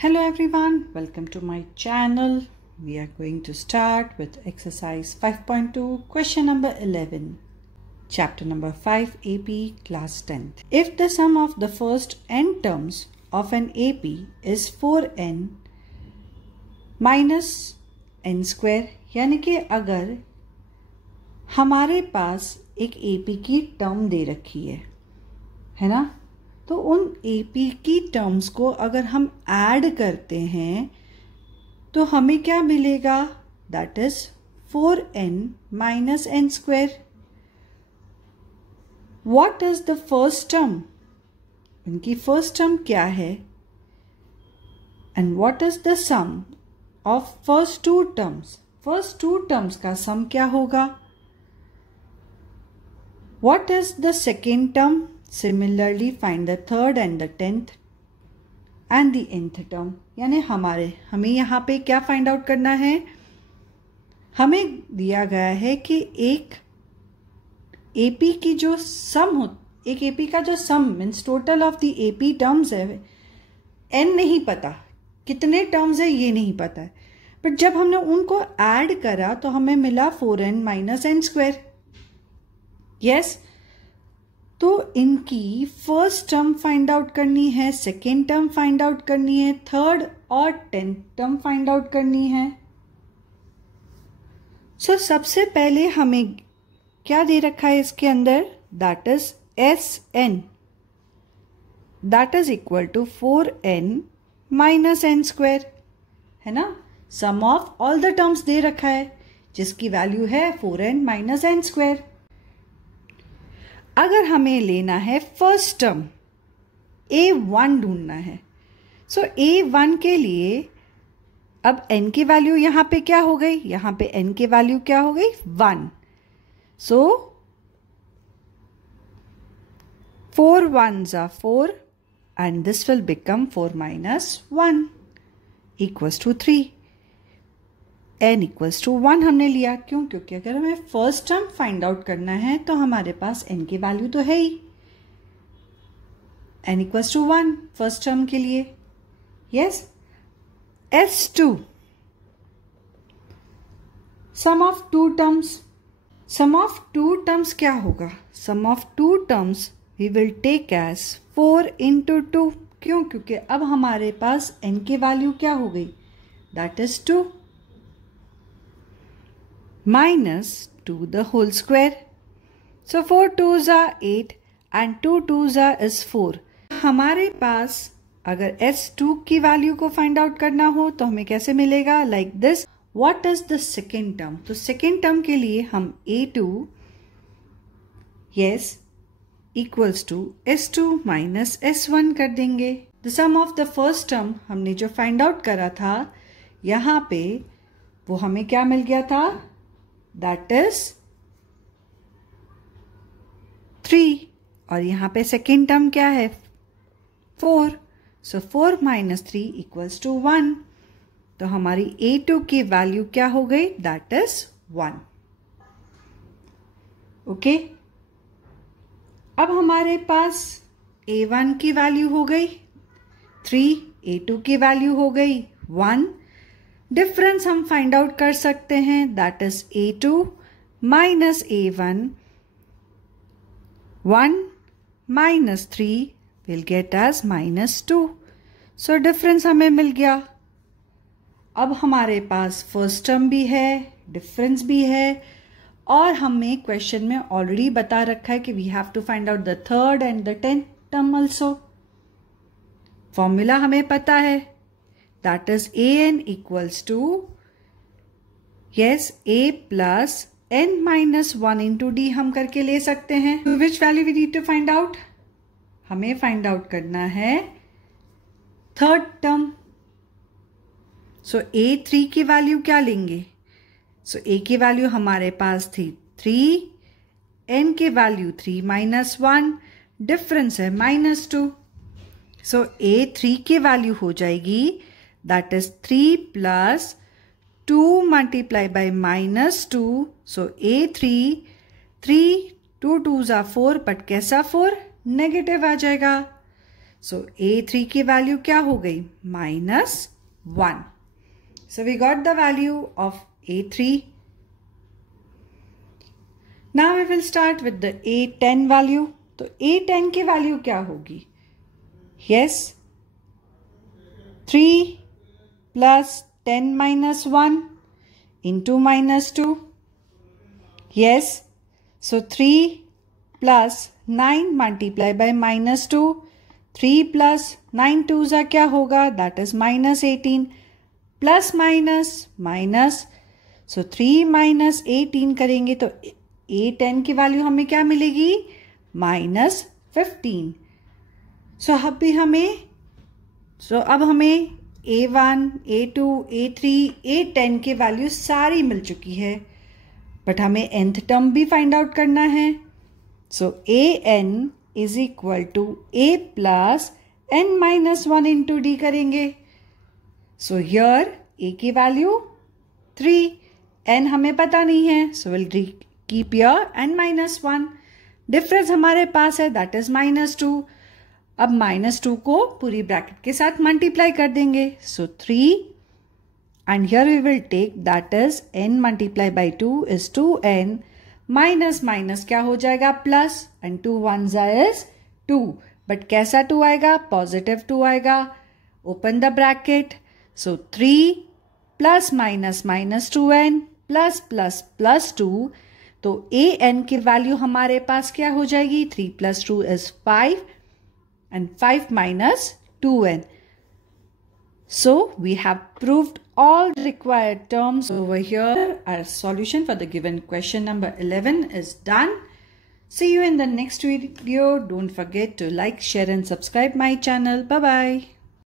Hello everyone, welcome to my channel. We are going to start with exercise 5.2, question number 11, chapter number 5, AP, class 10th. If the sum of the first n terms of an AP is 4n minus n square, यानी कि अगर हमारे पास एक AP की term दे रखी है ना, तो उन AP की टर्म्स को अगर हम ऐड करते हैं तो हमें क्या मिलेगा? That is 4n minus n square. What is the first term? इनकी फर्स्ट टर्म क्या है? And what is the sum of first two terms? First two terms का सम क्या होगा? What is the second term? Similarly, find the third and the 10th and the nth term. यानी हमें यहाँ पे क्या फाइंड आउट करना है? हमें दिया गया है कि एक AP की जो सम हो, एक AP का जो sum means total of the AP terms है, n नहीं पता, कितने टर्म्स है ये नहीं पता है, बट जब हमने उनको ऐड करा तो हमें मिला 4n minus n square. Yes, तो इनकी फर्स्ट टर्म फाइंड आउट करनी है, सेकेंड टर्म फाइंड आउट करनी है, थर्ड और 10th टर्म फाइंड आउट करनी है. सो सबसे पहले हमें क्या दे रखा है इसके अंदर? That is Sn, that is equal to 4n minus n square, है ना. Sum of all the terms दे रखा है जिसकी वैल्यू है 4n माइनस एन स्क्वायर. अगर हमें लेना है फर्स्ट टर्म A1 ढूंढना है, सो A1 के लिए अब n की वैल्यू यहां पे क्या हो गई? यहां पे n की वैल्यू क्या हो गई? 1. सो 4 1s are 4 and this will become 4 minus 1 equals to 3. n equals to 1 हमने लिया. क्यों? क्योंकि अगर हमें फर्स्ट टर्म फाइंड आउट करना है तो हमारे पास n की वैल्यू तो है ही. n equals to 1 first term के लिए. Yes. S2, sum of two terms. Sum of two terms क्या होगा? Sum of two terms we will take as 4 into 2. क्यों? क्योंकि अब हमारे पास n की वैल्यू क्या हो गई? That is 2 minus 2 the whole square. So 4 2s are 8 and 2 2s are is 4. हमारे पास अगर S2 की वैल्यू को फाइंड आउट करना हो तो हमें कैसे मिलेगा? Like this. What is the second term? तो सेकेंड टर्म के लिए हम A2 yes equals to S2 minus S1 कर देंगे. The sum of the first term हमने जो फाइंड आउट करा था यहाँ पे, वो हमें क्या मिल गया था? That is 3. और यहां पे सेकेंड टर्म क्या है? 4. सो 4 माइनस 3 इक्वल्स टू 1. तो हमारी A2 की वैल्यू क्या हो गई? That is 1. ओके. अब हमारे पास A1 की वैल्यू हो गई 3, A2 की वैल्यू हो गई 1. डिफरेंस हम फाइंड आउट कर सकते हैं. That is A2 minus A1. 1 minus 3 will get as minus 2. So difference हमें मिल गया. अब हमारे पास फर्स्ट टर्म भी है, डिफरेंस भी है, और हमें क्वेश्चन में ऑलरेडी बता रखा है कि we have to find out the third and the 10th term also. Formula हमें पता है. That is an equals to, yes, a plus n minus 1 into d हम करके ले सकते हैं. Which value we need to find out? हमें find out करना है थर्ड टर्म. So A3 की वैल्यू क्या लेंगे? So A की वैल्यू हमारे पास थी 3, n की वैल्यू 3 minus 1, डिफरेंस है minus 2. So A3 की वैल्यू हो जाएगी that is 3 plus 2 multiplied by minus 2. So A3, 3, 2 2s are 4, but कैसा 4? नेगेटिव आ जाएगा. सो A3 की वैल्यू क्या हो गई? -1. So we got the value of A3. Now we will start with the A10 value. तो A10 की वैल्यू क्या होगी? Yes, 3 plus 10 minus 1 into -2. Yes, so 3 plus 9 multiply by -2. 3 plus 9 2s क्या होगा? That is -18. Plus minus minus, so 3 minus 18 करेंगे तो A10 की value हमें क्या मिलेगी? -15. सो अब हमें A1, A2, A3, A10 की वैल्यू सारी मिल चुकी है, बट हमें nth टर्म भी फाइंड आउट करना है. So an is equal to a plus n-1 into d करेंगे. सो हियर a की वैल्यू 3, n हमें पता नहीं है, so will keep your n-1. Difference हमारे पास है, दैट इज -2. अब -2 को पूरी ब्रैकेट के साथ मल्टीप्लाई कर देंगे. So 3 and here we will take that is n multiply by 2 is 2n, minus minus क्या हो जाएगा? Plus, and 2 1s is 2. But कैसा 2 आएगा? पॉजिटिव 2 आएगा. Open the bracket. So 3 plus minus minus 2n plus plus plus 2. तो an की value हमारे पास क्या हो जाएगी? 3 plus 2 is 5 and 5 minus 2n. So we have proved all required terms over here. Our solution for the given question number 11 is done. See you in the next video. Don't forget to like, share and subscribe my channel. Bye bye.